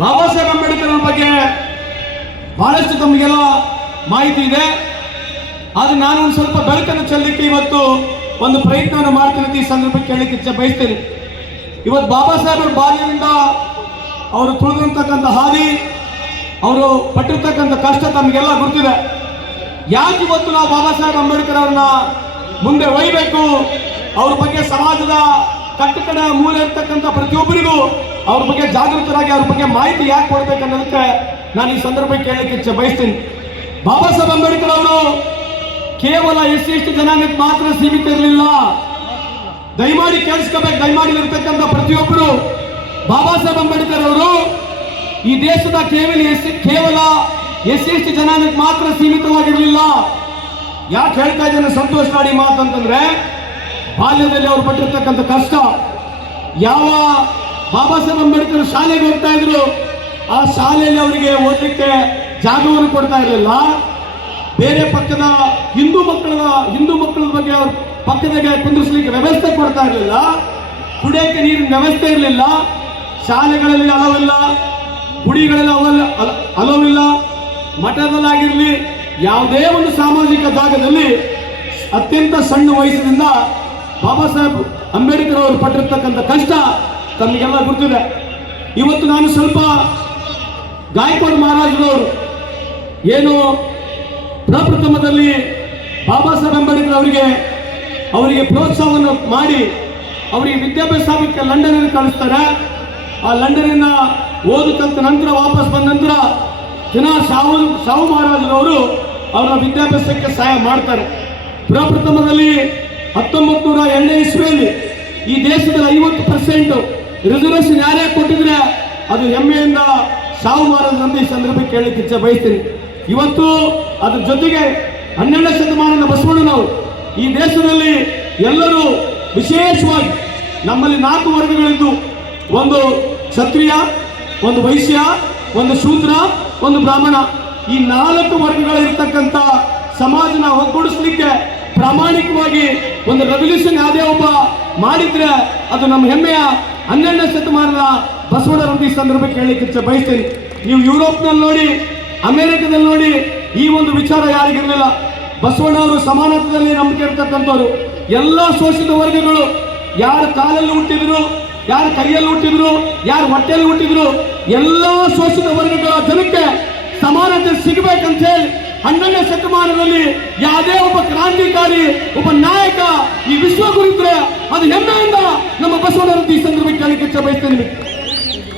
ಬಾಬಾ ಸಾಹೇಬ್ ಅಂಬೇಡ್ಕರ್ ಬಗ್ಗೆ ಬಹಳಷ್ಟು ತಮಗೆಲ್ಲ ಮಾಹಿತಿ ಇದೆ. ಆದ್ರೆ ನಾನು ಒಂದು ಸ್ವಲ್ಪ ಬೆಳಕನ್ನು ಚೆಲ್ಲಕ್ಕೆ ಇವತ್ತು ಒಂದು ಪ್ರಯತ್ನವನ್ನು ಮಾಡ್ತೀನಿ ಈ ಸಂದರ್ಭಕ್ಕೆ ಕೇಳಲಿಕ್ಕೆ ಬಯಸ್ತೇನೆ. ಇವತ್ತು ಬಾಬಾ ಸಾಹೇಬ್ರ ಬಾಲ್ಯದಿಂದ ಅವರು ತುಳಿದಿರ್ತಕ್ಕಂಥ ಹಾದಿ, ಅವರು ಪಟ್ಟಿರ್ತಕ್ಕಂಥ ಕಷ್ಟ ತಮಗೆಲ್ಲ ಗೊತ್ತಿದೆ ಯಾಕೆ ಇವತ್ತು ನಾವು ಬಾಬಾ ಸಾಹೇಬ್ ಅಂಬೇಡ್ಕರ್ ಅವ್ರನ್ನ ಮುಂದೆ ಒಯ್ಯಬೇಕು ಅವ್ರ ಬಗ್ಗೆ ಸಮಾಜದ ಕಟ್ಟಕಡ ಮೂಲೆ ಇರ್ತಕ್ಕಂಥ ಪ್ರತಿಯೊಬ್ಬರಿಗೂ ಅವ್ರ ಬಗ್ಗೆ ಜಾಗೃತರಾಗಿ ಅವ್ರ ಬಗ್ಗೆ ಮಾಹಿತಿ ಯಾಕೆ ಕೊಡ್ಬೇಕು ಅನ್ನೋದಕ್ಕೆ ನಾನು ಈ ಸಂದರ್ಭಕ್ಕೆ ಕೇಳಲಿಕ್ಕೆ ಬಯಸ್ತೀನಿ. ಬಾಬಾ ಸಾಹೇಬ್ ಅಂಬೇಡ್ಕರ್ ಅವರು ಕೇವಲ ಎಷ್ಟು ಎಷ್ಟು ಜನಾಂಗಕ್ಕೆ ಮಾತ್ರ ಸೀಮಿತ ಇರಲಿಲ್ಲ. ದಯಮಾಡಿ ಕೇಳಿಸ್ಕೋಬೇಕು, ದಯಮಾಡಿ ಇರ್ತಕ್ಕಂಥ ಪ್ರತಿಯೊಬ್ಬರು. ಬಾಬಾ ಸಾಹೇಬ್ ಅಂಬೇಡ್ಕರ್ ಅವರು ಈ ದೇಶದ ಕೇವಲ ಎಸ್ ಕೇವಲ ಎಷ್ಟು ಎಷ್ಟು ಜನಾಂಗಕ್ಕೆ ಮಾತ್ರ ಸೀಮಿತವಾಗಿರಲಿಲ್ಲ. ಯಾಕೆ ಹೇಳ್ತಾ ಇದ್ದೇನೆ ಸಂತೋಷ್ ಮಾತು ಅಂತಂದ್ರೆ ಬಾಲ್ಯದಲ್ಲಿ ಅವ್ರು ಪಟ್ಟಿರ್ತಕ್ಕಂಥ ಕಷ್ಟ. ಯಾವ ಬಾಬಾ ಸಾಹೇಬ್ ಅಂಬೇಡ್ಕರ್ ಶಾಲೆಗೆ ಹೋಗ್ತಾ ಇದ್ರು. ಆ ಶಾಲೆಯಲ್ಲಿ ಅವರಿಗೆ ಓದಲಿಕ್ಕೆ ಜಾಗವನ್ನು ಕೊಡ್ತಾ ಇರಲಿಲ್ಲ. ಬೇರೆ ಪಕ್ಕದ ಹಿಂದೂ ಮಕ್ಕಳ ಹಿಂದೂ ಮಕ್ಕಳ ಬಗ್ಗೆ ಅವ್ರ ಪಕ್ಕದಾಗೆ ಕುಂದಿರ್ಸ್ಲಿಕ್ಕೆ ವ್ಯವಸ್ಥೆ ಕೊಡ್ತಾ ಇರಲಿಲ್ಲ. ಕುಡಿಯಕ್ಕೆ ನೀರಿನ ವ್ಯವಸ್ಥೆ ಇರಲಿಲ್ಲ. ಶಾಲೆಗಳಲ್ಲಿ ಅಲವಿಲ್ಲ. ಗುಡಿಗಳಲ್ಲಿ ಅವಲ್ಲ ಅಲವಿಲ್ಲ. ಮಠದಲ್ಲಾಗಿರಲಿ, ಯಾವುದೇ ಒಂದು ಸಾಮಾಜಿಕ ಜಾಗದಲ್ಲಿ ಅತ್ಯಂತ ಸಣ್ಣ ವಯಸ್ಸಿನಿಂದ ಬಾಬಾ ಸಾಹೇಬ್ ಅಂಬೇಡ್ಕರ್ ಅವರು ಪಟ್ಟಿರ್ತಕ್ಕಂಥ ಕಷ್ಟ ತಮಗೆಲ್ಲ ಗೊತ್ತಿದೆ ಇವತ್ತು ನಾನು ಸ್ವಲ್ಪ ಗಾಯಕ್ವಾಡ್ ಮಹಾರಾಜರವರು ಏನು ಪ್ರಪ್ರಥಮದಲ್ಲಿ ಬಾಬಾ ಸಾಹೇಬ್ ಅಂಬೇಡ್ಕರ್ ಅವರಿಗೆ ಅವರಿಗೆ ಪ್ರೋತ್ಸಾಹವನ್ನು ಮಾಡಿ ಅವರಿಗೆ ವಿದ್ಯಾಭ್ಯಾಸ ಲಂಡನ್ನಿಗೆ ಕಳಿಸ್ತಾರೆ. ಆ ಲಂಡನ್ ಓದು ಕಲಿತ ನಂತರ ವಾಪಸ್ ಬಂದ ನಂತರ ದಿನ ಸಾವು ಸಾವು ಮಹಾರಾಜರವರು ಅವರ ವಿದ್ಯಾಭ್ಯಾಸಕ್ಕೆ ಸಹಾಯ ಮಾಡ್ತಾರೆ. ಪ್ರಪ್ರಥಮದಲ್ಲಿ ಹತ್ತೊಂಬತ್ತು ನೂರ ಎರಡನೇ ಇಸ್ವಿಯಲ್ಲಿ ಈ ದೇಶದಲ್ಲಿ ಐವತ್ತು ಪರ್ಸೆಂಟ್ ರಿಸರ್ವೇಷನ್ ಯಾರೇ ಕೊಟ್ಟಿದ್ರೆ ಅದು ಹೆಮ್ಮೆಯಿಂದ ಸಾವು ಮಹಾರಾಜರಂತ ಈ ಸಂದರ್ಭಕ್ಕೆ ಕೇಳಲಿಕ್ಕೆ ಇಚ್ಛೆ ಬಯಸ್ತೀನಿ. ಇವತ್ತು ಅದ್ರ ಜೊತೆಗೆ ಹನ್ನೆರಡನೇ ಶತಮಾನದ ಬಸವಣ್ಣನವರು ಈ ದೇಶದಲ್ಲಿ ಎಲ್ಲರೂ ವಿಶೇಷವಾಗಿ ನಮ್ಮಲ್ಲಿ ನಾಲ್ಕು ವರ್ಗಗಳಿದ್ದು. ಒಂದು ಕ್ಷತ್ರಿಯ, ಒಂದು ವೈಶ್ಯ, ಒಂದು ಶೂದ್ರ, ಒಂದು ಬ್ರಾಹ್ಮಣ. ಈ ನಾಲ್ಕು ವರ್ಗಗಳಿರ್ತಕ್ಕಂಥ ಸಮಾಜನ ಒಗ್ಗೂಡಿಸ್ಲಿಕ್ಕೆ ಪ್ರಾಮಾಣಿಕವಾಗಿ ಒಂದು ರೆವಲ್ಯೂಷನ್ ಯಾವುದೇ ಒಬ್ಬ ಮಾಡಿದ್ರೆ ಅದು ನಮ್ಮ ಹೆಮ್ಮೆಯ ಹನ್ನೆರಡನೇ ಶತಮಾನದ ಬಸವಣ್ಣರಂತ ಈ ಸಂದರ್ಭಕ್ಕೆ ಹೇಳಲಿಕ್ಕೆ ಬಯಸ್ತೇನೆ. ನೀವು ಯುರೋಪ್ನಲ್ಲಿ ನೋಡಿ, ಅಮೆರಿಕದಲ್ಲಿ ನೋಡಿ, ಈ ಒಂದು ವಿಚಾರ ಯಾರಿಗಿರಲಿಲ್ಲ. ಬಸವಣ್ಣವರು ಸಮಾನತ್ವದಲ್ಲಿ ನಂಬಿಕೆ ಇರ್ತಕ್ಕಂಥವ್ರು ಎಲ್ಲ ಶೋಷಿತ ವರ್ಗಗಳು ಯಾರ ಕಾಲಲ್ಲಿ ಹುಟ್ಟಿದ್ರು, ಯಾರ ಕೈಯಲ್ಲಿ ಹುಟ್ಟಿದ್ರು, ಯಾರ ಹೊಟ್ಟೆಯಲ್ಲಿ ಹುಟ್ಟಿದ್ರು, ಎಲ್ಲ ಶೋಷಿತ ವರ್ಗಗಳ ಜನಕ್ಕೆ ಸಮಾನತೆ ಸಿಗಬೇಕಂತ ಹೇಳಿ ಹನ್ನೆರಡನೇ ಶತಮಾನದಲ್ಲಿ ಯಾವುದೇ ಒಬ್ಬ ಕ್ರಾಂತಿಕಾರಿ, ಒಬ್ಬ ನಾಯಕ ಈ ವಿಶ್ವ ಅದು ಹೆಮ್ಮೆಯಿಂದ ನಮ್ಮ ಬಸವಣ್ಣರಂತ ಈ ಸಂದರ್ಭಕ್ಕೆ ಕೇಳಲಿಕ್ಕೆ ಬಯಸ್ತೇನೆ.